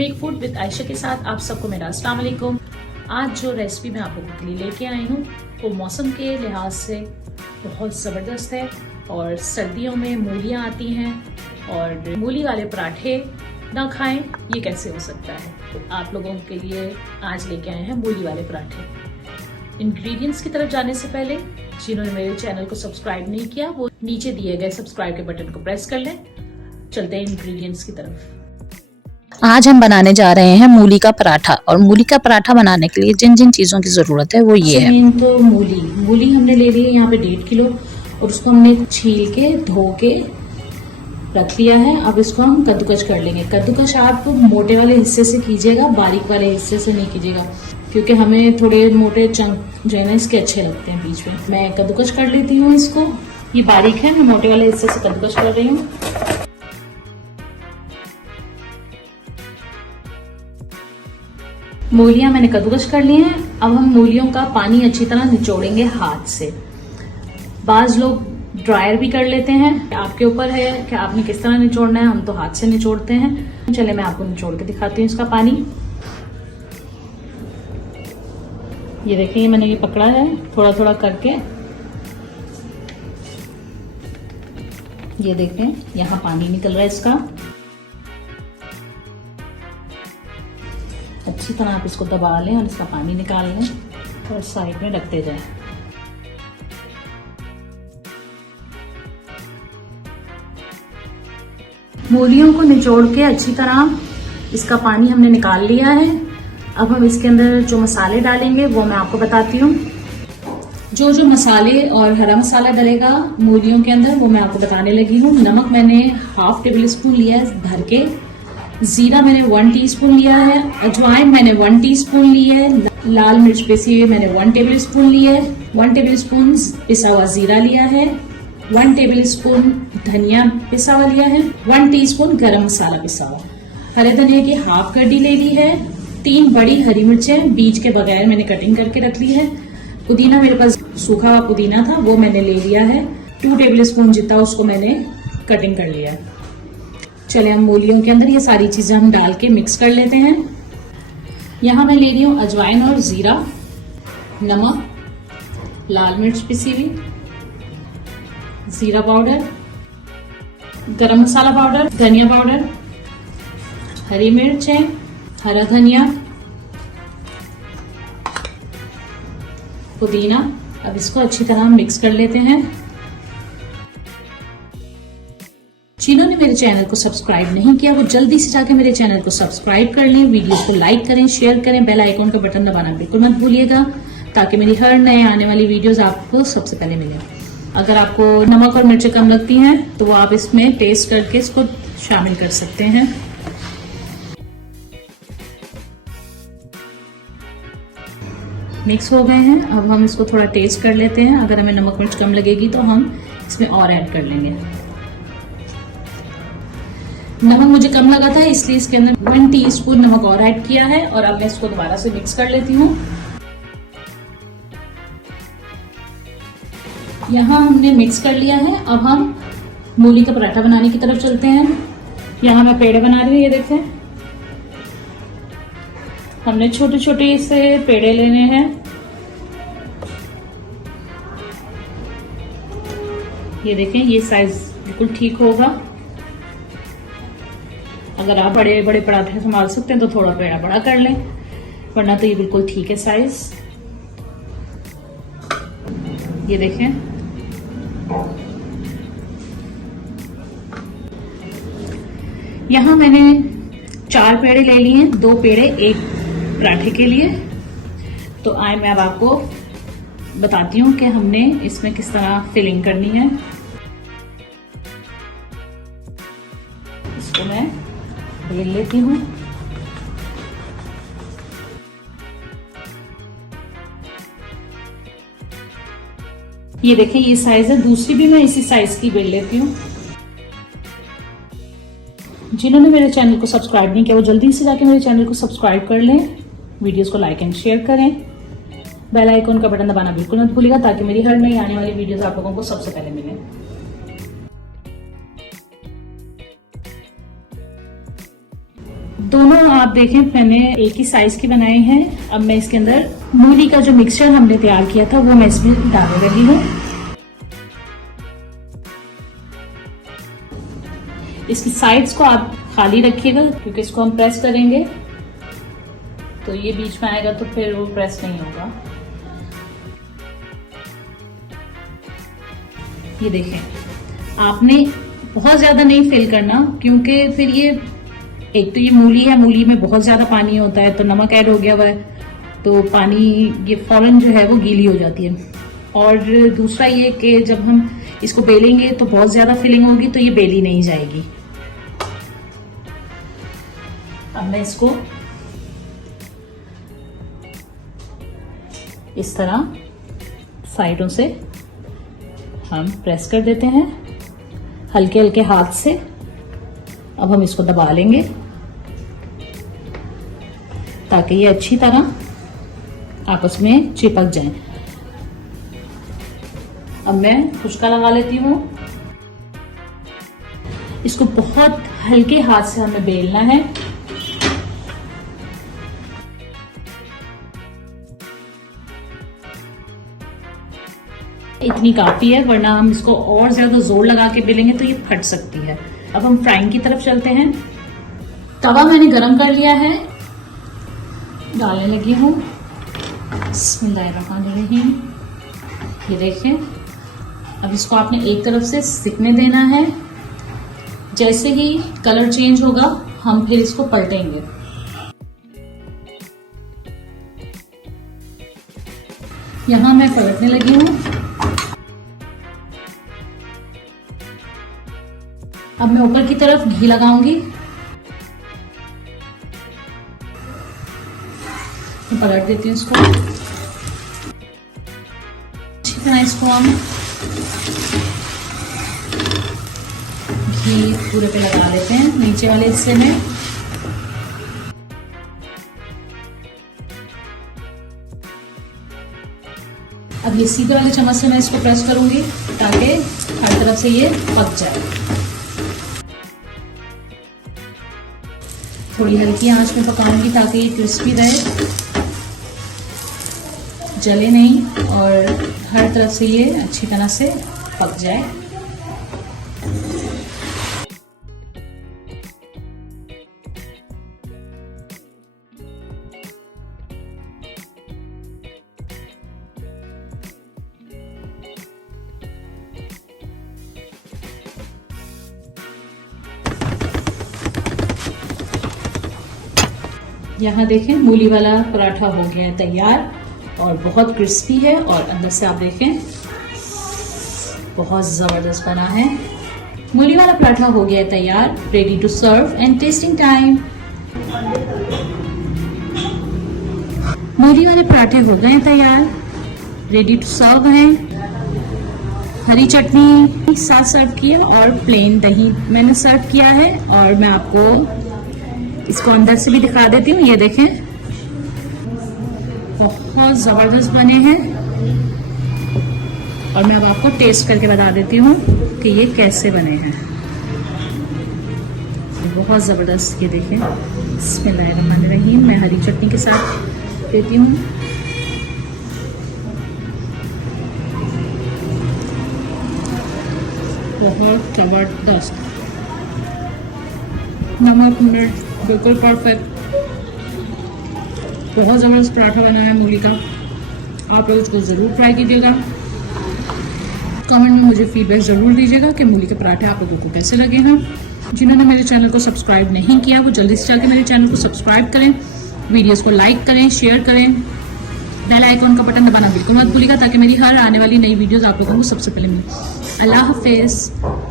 Make food with Ayesha के साथ आप सबको मेरा अस्सलाम वालेकुम। आज जो रेसिपी मैं आप लोगों के लिए लेके आई हूँ वो मौसम के लिहाज से बहुत ज़बरदस्त है और सर्दियों में मूलियाँ आती हैं और मूली वाले पराठे ना खाएं ये कैसे हो सकता है। तो आप लोगों के लिए आज लेके आए हैं मूली वाले पराठे। इंग्रेडिएंट्स की तरफ जाने से पहले जिन्होंने मेरे चैनल को सब्सक्राइब नहीं किया वो नीचे दिए गए सब्सक्राइब के बटन को प्रेस कर लें। चलते हैं इंग्रेडिएंट्स की तरफ। आज हम बनाने जा रहे हैं मूली का पराठा। और मूली का पराठा बनाने के लिए जिन जिन चीज़ों की ज़रूरत है वो ये है। तो मूली हमने ले ली है यहाँ पे 1.5 किलो और उसको हमने छील के धो के रख लिया है। अब इसको हम कद्दूकस कर लेंगे। कद्दूकस आप मोटे वाले हिस्से से कीजिएगा, बारीक वाले हिस्से से नहीं कीजिएगा क्योंकि हमें थोड़े मोटे चंक जो है ना इसके अच्छे लगते हैं बीच में। मैं कद्दूकस कर लेती हूँ इसको। ये बारीक है, मैं मोटे वाले हिस्से से कद्दूकस कर रही हूँ। मूलियां मैंने कद्दूकस कर ली हैं। अब हम मूलियों का पानी अच्छी तरह निचोड़ेंगे हाथ से। बाज लोग ड्रायर भी कर लेते हैं, आपके ऊपर है कि आपने किस तरह निचोड़ना है। हम तो हाथ से निचोड़ते हैं। चले मैं आपको निचोड़ के दिखाती हूँ इसका पानी। ये देखिए मैंने ये पकड़ा है थोड़ा थोड़ा करके। ये देखें यहाँ पानी निकल रहा है इसका। अच्छी तरह आप इसको दबा लें और इसका पानी निकाल लें और साइड में रखते जाएं। मूलियों को निचोड़ के अच्छी तरह इसका पानी हमने निकाल लिया है। अब हम इसके अंदर जो मसाले डालेंगे वो मैं आपको बताती हूँ। जो मसाले और हरा मसाला डलेगा मूलियों के अंदर वो मैं आपको बताने लगी हूँ। नमक मैंने 1/2 टेबल स्पून लिया है भर के। जीरा मैंने 1 टीस्पून लिया है। अजवाइन मैंने 1 टीस्पून ली है। लाल मिर्च पिसी हुई मैंने 1 टेबल स्पून ली है। 1 टेबल स्पून पिसा हुआ जीरा लिया है। 1 टेबल स्पून धनिया पिसा हुआ लिया है। 1 टीस्पून गरम मसाला पिसा हुआ। हरे धनिया की 1/2 कड़ी ले ली है। 3 बड़ी हरी मिर्चें बीज के बगैर मैंने कटिंग करके रख ली है। पुदीना मेरे पास सूखा हुआ पुदीना था वो मैंने ले लिया है। 2 टेबल स्पून जितना उसको मैंने कटिंग कर लिया है। चले हम मूलियों के अंदर ये सारी चीजें हम डाल के मिक्स कर लेते हैं। यहाँ मैं ले रही हूँ अजवाइन और जीरा, नमक, लाल मिर्च पिसी हुई, जीरा पाउडर, गरम मसाला पाउडर, धनिया पाउडर, हरी मिर्च है, हरा धनिया, पुदीना। अब इसको अच्छी तरह मिक्स कर लेते हैं। जिन्होंने मेरे चैनल को सब्सक्राइब नहीं किया वो जल्दी से जाके मेरे चैनल को सब्सक्राइब कर लें। वीडियोस को लाइक करें, शेयर करें, बेल आइकॉन का बटन दबाना बिल्कुल मत भूलिएगा ताकि मेरी हर नए आने वाली वीडियोस आपको सबसे पहले मिले। अगर आपको नमक और मिर्चें कम लगती हैं तो वो आप इसमें टेस्ट करके इसको शामिल कर सकते हैं। मिक्स हो गए हैं। अब हम इसको थोड़ा टेस्ट कर लेते हैं। अगर हमें नमक मिर्च कम लगेगी तो हम इसमें और ऐड कर लेंगे। नमक मुझे कम लगा था इसलिए इसके अंदर 1 टीस्पून नमक और ऐड किया है। और अब मैं इसको दोबारा से मिक्स कर लेती हूँ। यहाँ हमने मिक्स कर लिया है। अब हम मूली का पराठा बनाने की तरफ चलते हैं। यहाँ मैं पेड़े बना रही हूँ। ये देखें हमने छोटे छोटे से पेड़े लेने हैं। ये देखें ये साइज बिल्कुल ठीक होगा। अगर आप बड़े बड़े पराठे संभाल सकते हैं तो थोड़ा पेड़ा बड़ा कर लें, वरना तो ये बिल्कुल ठीक है साइज। ये देखें यहाँ मैंने 4 पेड़े ले लिए हैं। 2 पेड़े एक पराठे के लिए। तो आए मैं अब आपको बताती हूँ कि हमने इसमें किस तरह फिलिंग करनी है। इसको मैं बेल लेती हूँ। ये देखें ये साइज है। दूसरी भी मैं इसी साइज की बेल लेती हूँ। जिन्होंने मेरे चैनल को सब्सक्राइब नहीं किया वो जल्दी से जाके मेरे चैनल को सब्सक्राइब कर लें। वीडियोस को लाइक एंड शेयर करें। बेल आइकॉन का बटन दबाना बिल्कुल मत भूलिएगा ताकि मेरी हर नई आने वाली वीडियोस आप लोगों को सबसे पहले मिले। दोनों आप देखें मैंने एक ही साइज के बनाए हैं। अब मैं इसके अंदर मूली का जो मिक्सचर हमने तैयार किया था वो मैं इसमें डाल रही हूँ। इसकी साइड्स को आप खाली रखिएगा क्योंकि इसको हम प्रेस करेंगे तो ये बीच में आएगा तो फिर वो प्रेस नहीं होगा। ये देखें, आपने बहुत ज्यादा नहीं फिल करना क्योंकि फिर ये एक तो ये मूली है, मूली में बहुत ज्यादा पानी होता है तो नमक ऐड हो गया हुआ है तो पानी ये फौरन जो है वो गीली हो जाती है। और दूसरा ये कि जब हम इसको बेलेंगे तो बहुत ज्यादा फिलिंग होगी तो ये बेली नहीं जाएगी। अब मैं इसको इस तरह साइडों से हम प्रेस कर देते हैं हल्के हल्के हाथ से। अब हम इसको दबा लेंगे ताकि ये अच्छी तरह आपस में चिपक जाए। अब मैं खुशका लगा लेती हूँ। इसको बहुत हल्के हाथ से हमें बेलना है। इतनी काफी है वरना हम इसको और ज्यादा जोर लगा के बेलेंगे तो ये फट सकती है। अब हम फ्राइंग की तरफ चलते हैं। तवा मैंने गरम कर लिया है, डालने लगी हूँ। बिस्मिल्लाहिर्रहमानिर्रहीम। ये देखें, अब इसको आपने एक तरफ से सिकने देना है। जैसे ही कलर चेंज होगा हम फिर इसको पलटेंगे। यहां मैं पलटने लगी हूँ। अब मैं ऊपर की तरफ घी लगाऊंगी। पलट देती हूँ इसको। अच्छी तरह इसको हम घी पूरे पे लगा लेते हैं नीचे वाले हिस्से में। अब ये सीधे वाले चम्मच से मैं इसको प्रेस करूंगी ताकि हर तरफ से ये पक जाए। थोड़ी हल्की आंच में पकाऊंगी ताकि ये क्रिस्पी रहे, जले नहीं और हर तरफ से ये अच्छी तरह से पक जाए। यहाँ देखें मूली वाला पराठा हो गया है तैयार और बहुत क्रिस्पी है और अंदर से आप देखें बहुत ज़बरदस्त बना है। मूली वाला पराठा हो गया है तैयार, ready to serve and testing time. मूली वाले पराठे हो गए हैं तैयार, रेडी टू सर्व हैं। हरी चटनी साथ सर्व किया और प्लेन दही मैंने सर्व किया है। और मैं आपको इसको अंदर से भी दिखा देती हूँ। ये देखें बहुत जबरदस्त बने हैं और मैं अब आपको टेस्ट करके बता देती हूँ कि ये कैसे बने हैं। बहुत जबरदस्त, ये देखें। बिस्मिल्लाहिर्रहमानिर्रहीम। मैं हरी चटनी के साथ देती हूँ। बहुत जबरदस्त, नमक मिर्च बिल्कुल परफेक्ट। बहुत ज़बरदस्त पराठा बना है मूली का। आप लोग इसको ज़रूर ट्राई कीजिएगा। कमेंट में मुझे फीडबैक ज़रूर दीजिएगा कि मूली के पराठे आप लोगों को कैसे लगे हैं। जिन्होंने मेरे चैनल को सब्सक्राइब नहीं किया वो जल्दी से जाके मेरे चैनल को सब्सक्राइब करें, वीडियोस को लाइक करें, शेयर करें, बेल आइकॉन का बटन दबाना बिल्कुल मत भूलिएगा ताकि मेरी हर आने वाली नई वीडियोस आप लोगों को सबसे पहले मिले। अल्लाह हाफिज़।